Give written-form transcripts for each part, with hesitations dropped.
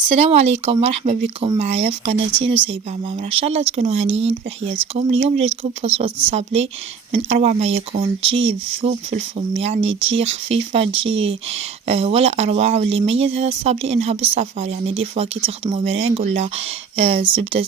السلام عليكم، مرحبا بكم معايا في قناتي نسيبة عمامرة. ان شاء الله تكونوا هانيين في حياتكم. اليوم جيتكم بوصفة الصابلي من اروع ما يكون. تجي تذوب في الفم، يعني تجي خفيفة، تجي ولا اروع. واللي يميز هذا الصابلي انها بالصفار، يعني دي فوا كي تخدموا ميرينغ ولا زبدة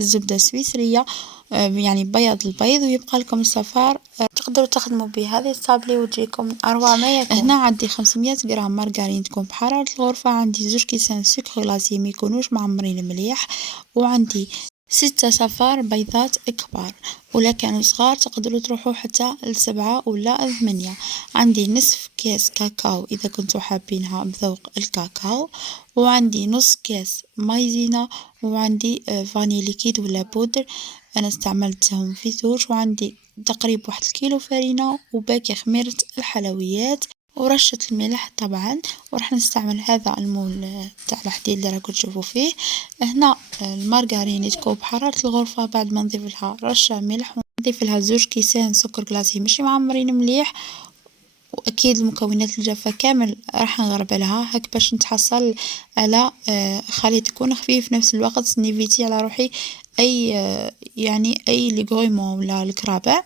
الزبدة السويسرية، يعني بيض البيض ويبقى لكم الصفار. تقدروا تخدموا به هذه الصابلي وتجيكم من اروع ما يكون. هنا عندي 500 غرام مارغرين تكون بحرارة الغرفة، عندي زوج كيسان سكر غلاسي ميكونوش معمرين مليح، وعندي 6 صفار بيضات كبار، ولا كانوا صغار تقدروا تروحوا حتى ل7 ولا 8. عندي نصف كاس كاكاو إذا كنتوا حابينها بذوق الكاكاو، وعندي نص كاس مايزينا، وعندي فاني ليكيد ولا بودر، أنا استعملتهم في زوج، وعندي تقريبا 1 كيلو فرينة وباقي خميرة الحلويات ورشة الملح طبعا. وراح نستعمل هذا المول تاع الحديد اللي راكم تشوفوا فيه. هنا المارغرين تكون بحرارة الغرفة، بعد ما نضيف لها رشة ملح ونضيف لها زوج كيسان سكر كلاصي ماشي معمرين مليح، واكيد المكونات الجافة كامل راح نغربلها هاك باش نتحصل على خليط يكون خفيف في نفس الوقت، نيفيتي على روحي اي يعني اي ليغويمون ولا الكرابع.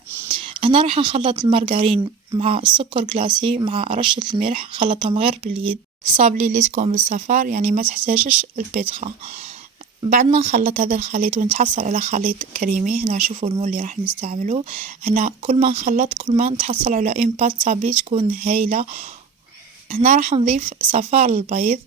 هنا راح نخلط المارغرين مع السكر كلاصي مع رشة الملح، خلطهم غير باليد. الصابلي اللي تكون بالصفار يعني ما تحتاجش البيتخا. بعد ما نخلط هذا الخليط ونتحصل على خليط كريمي، هنا شوفوا المول اللي راح نستعمله. هنا كل ما نخلط كل ما نتحصل على اون بات صابلي تكون هايلة. هنا راح نضيف صفار البيض.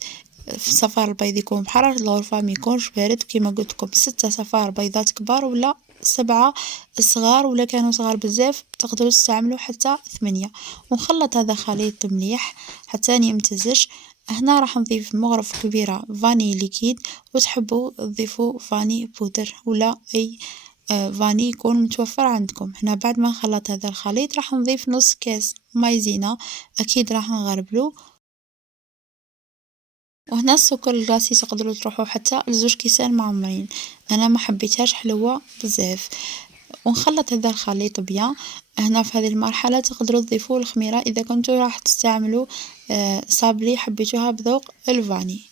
صفار البيض يكون بحرارة الغرفة، ما يكونش بارد، وكما قلت لكم 6 صفار بيضات كبار ولا 7 صغار، ولا كانوا صغار بزاف تقدروا تستعملوا حتى 8. ونخلط هذا خليط مليح حتى يمتزج. هنا راح نضيف مغرف كبيرة فاني ليكيد، وتحبوا تضيفوا فاني بودر ولا اي فاني يكون متوفر عندكم. هنا بعد ما نخلط هذا الخليط راح نضيف نص كاس مايزينا، اكيد راح نغربلو. وهنا السكر القاسي تقدروا تروحوا حتى لزوج كيسان معمرين، انا ما حبيتهاش حلوة بزاف. ونخلط هذا الخليط بيان. هنا في هذه المرحلة تقدروا تضيفوا الخميرة اذا كنتوا راح تستعملوا صابلي حبيتوها بذوق الفاني.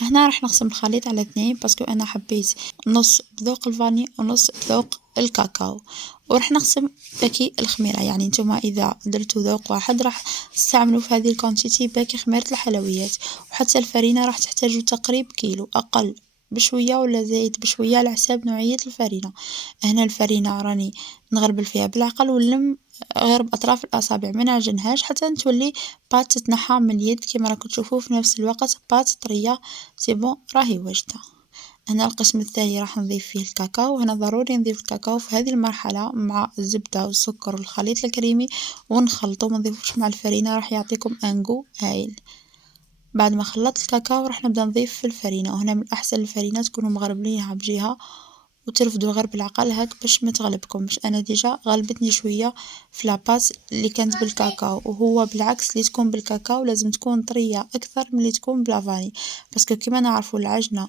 هنا راح نقسم الخليط على 2 باسكو انا حبيت نص بذوق الفاني ونص بذوق الكاكاو، وراح نقسم باقي الخميرة. يعني نتوما اذا درتو ذوق واحد راح تستعملوا في هذه الكونتيتي باقي خميرة الحلويات. وحتى الفرينة راح تحتاجوا تقريب كيلو اقل بشوية ولا زايد بشوية على حساب نوعية الفرينة. هنا الفرينة راني نغربل فيها بالعقل ونلم غير بأطراف الأصابع، ما نعجنهاش حتى تولي بات تتنحى من اليد كما راكم تشوفوا. في نفس الوقت بات طرية سي بون راهي واجدة. هنا القسم الثاني راح نضيف فيه الكاكاو. هنا ضروري نضيف الكاكاو في هذه المرحلة مع الزبدة والسكر والخليط الكريمي، ونخلطه، ما نضيفوش مع الفرينة راح يعطيكم انغو هايل. بعد ما خلطت الكاكاو راح نبدا نضيف في الفرينة، وهنا من الأحسن الفرينة تكونوا مغربلينها بجهة وترفدوا غير بالعقل هاك باش ما تغلبكمش. انا ديجا غلبتني شويه في لاباط اللي كانت بالكاكاو، وهو بالعكس اللي تكون بالكاكاو لازم تكون طريه اكثر من اللي تكون بلافاني، باسكو كيما نعرفوا العجنه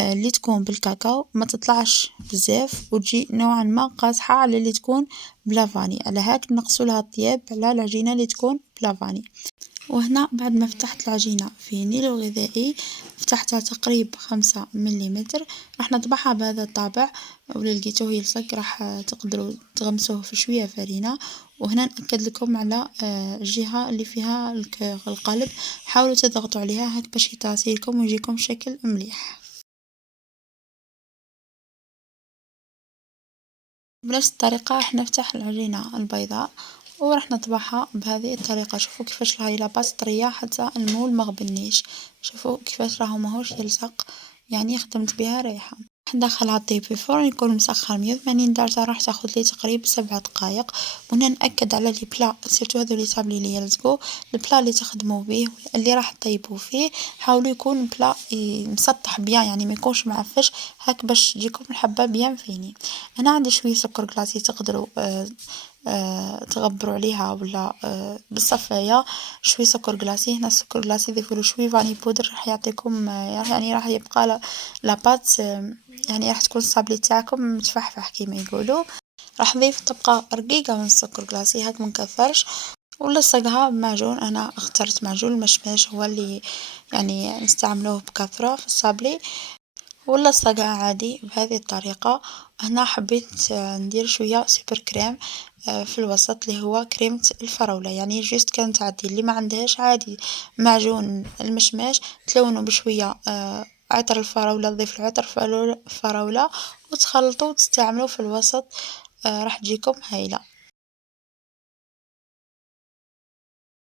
اللي تكون بالكاكاو ما تطلعش بزاف وتجي نوعا ما قاصحه على اللي تكون بلافاني، على هاك نقصوا لها الطياب على العجينه اللي تكون بلافاني. وهنا بعد ما فتحت العجينة في نيلو غذائي، فتحتها تقريب 5 مليمتر، راح نطبعها بهذا الطابع، ولا لقيتوه يلصق راح تقدروا تغمسوه في شوية فرينة. وهنا نأكد لكم على الجهة اللي فيها القلب، حاولوا تضغطوا عليها هاك باش يتعصيلكم ويجيكم شكل مليح. بنفس الطريقة راح نفتح العجينة البيضاء وراح نطبعها بهذه الطريقة. شوفوا كيفاش راهي لاباس طرية حتى المول ما غبنيش، شوفوا كيفاش راهو ماهوش يلصق، يعني خدمت بها رايحة. راح ندخلها الطيب في الفرن يكون مسخن 180 درجة، راح تاخذ لي تقريبا 7 دقائق. وهنا نأكد على لي بلا سيرتو هذو لي صابلي لي يلزقوا، البلا اللي تخدموا به اللي راح تطيبوا فيه حاولوا يكون بلا مسطح بيان، يعني ما يكونش معفش هاك باش تجيكم الحبة بيان فيني. انا عندي شويه سكر كلاصي تقدروا تغبروا عليها ولا بالصفايه شويه سكر كلاصي. هنا السكر كلاصي ضيفوا له شويه فاني بودر راح يعطيكم يعني راح يبقى لاباط يعني راح تكون الصابلي تاعكم متفحفح كيما يقولوا. راح نضيف طبقه رقيقه من السكر كلاصي هاك ما نكثرش، ولصقها بمعجون، أنا اخترت معجون المشماش هو اللي يعني نستعملوه بكثرة في الصابلي، ولصقها عادي بهذه الطريقة. هنا حبيت ندير شوية سوبر كريم في الوسط اللي هو كريمة الفراولة، يعني جوست كانت تعدي اللي ما عندهاش عادي معجون المشماش تلونو بشوية عطر الفراولة، تضيف عطر الفراولة وتخلطو وتستعملو في الوسط، راح تجيكم هايلة.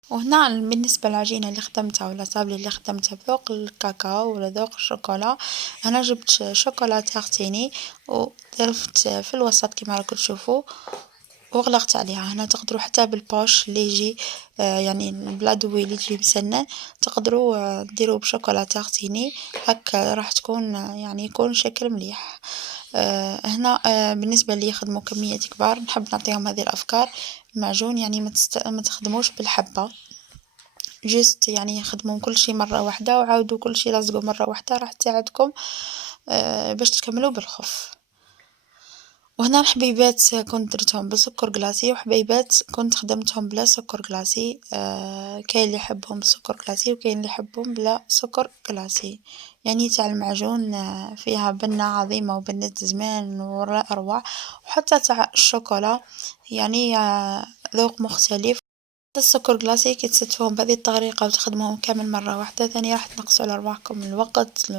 وهنا بالنسبة للعجينة اللي خدمتها ولا صابلي اللي خدمتها بذوق الكاكاو ولا ذوق الشوكولا، أنا جبت شوكولا تارتيني وضرفت في الوسط كما راكم تشوفوا وغلقت عليها. هنا تقدروا حتى بالبوش اللي يجي يعني بلا دوي اللي يجي مسنن تقدروا ديروه بشوكولا تارتيني، هكا راح تكون يعني يكون شكل مليح. هنا بالنسبة لي يخدموا كميات كبار نحب نعطيهم هذه الأفكار. المعجون يعني ما تخدموش بالحبة، جست يعني خدموا كل شي مرة واحدة وعاودوا كل شي لصقوا مرة واحدة راح تساعدكم باش تكملوا بالخف. وهنا الحبيبات كنت درتهم بسكر جلاسي وحبيبات كنت خدمتهم بلا سكر جلاسي، كاين اللي يحبهم بسكر جلاسي وكاين اللي يحبهم بلا سكر جلاسي، يعني تاع المعجون فيها بنة عظيمة وبنة زمان ولا أروع، وحتى تاع الشوكولا يعني ذوق مختلف. السكر جلاسي كي تستفوهم بهذه الطريقة وتخدموهم كامل مرة واحدة ثاني راح تنقصوا على رواحكم الوقت،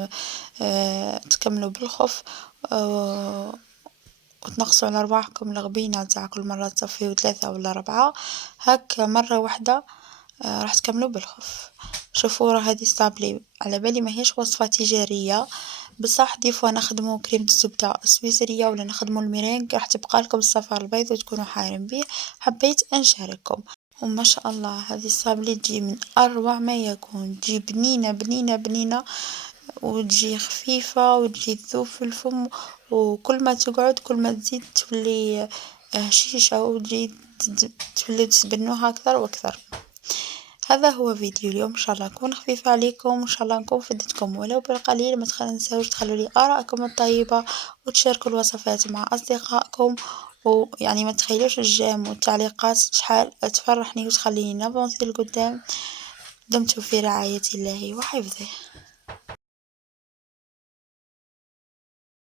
تكملوا بالخف، وتنقصوا على رواحكم الغبينة تاع كل مرة تصفيو 3 ولا 4 هاك مرة واحدة، راح تكملوا بالخف. شوفوا راه هذه الصابلي على بالي ماهيش وصفة تجارية، بصح دي فوا نخدمو كريمة الزبدة السويسرية ولا نخدمو الميرينغ راح تبقى لكم الصفار البيض وتكونوا حايرين بيه، حبيت نشارككم. وما شاء الله هذه الصابلي تجي من أروع ما يكون، تجي بنينة بنينة بنينة وتجي خفيفة وتجي تذوب في الفم، وكل ما تقعد كل ما تزيد تولي هشيشة وتجي تولي تسبنوها أكثر وأكثر. هذا هو فيديو اليوم إن شاء الله نكون خفيفة عليكم وإن شاء الله نكون فدتكم ولو بالقليل، ما تنسوش تخلوا لي آراءكم الطيبة وتشاركوا الوصفات مع أصدقائكم، ويعني ما تخيلوش الجيم والتعليقات شحال تفرحني وتخليني نافونسي لقدام. دمتم في رعاية الله وحفظه.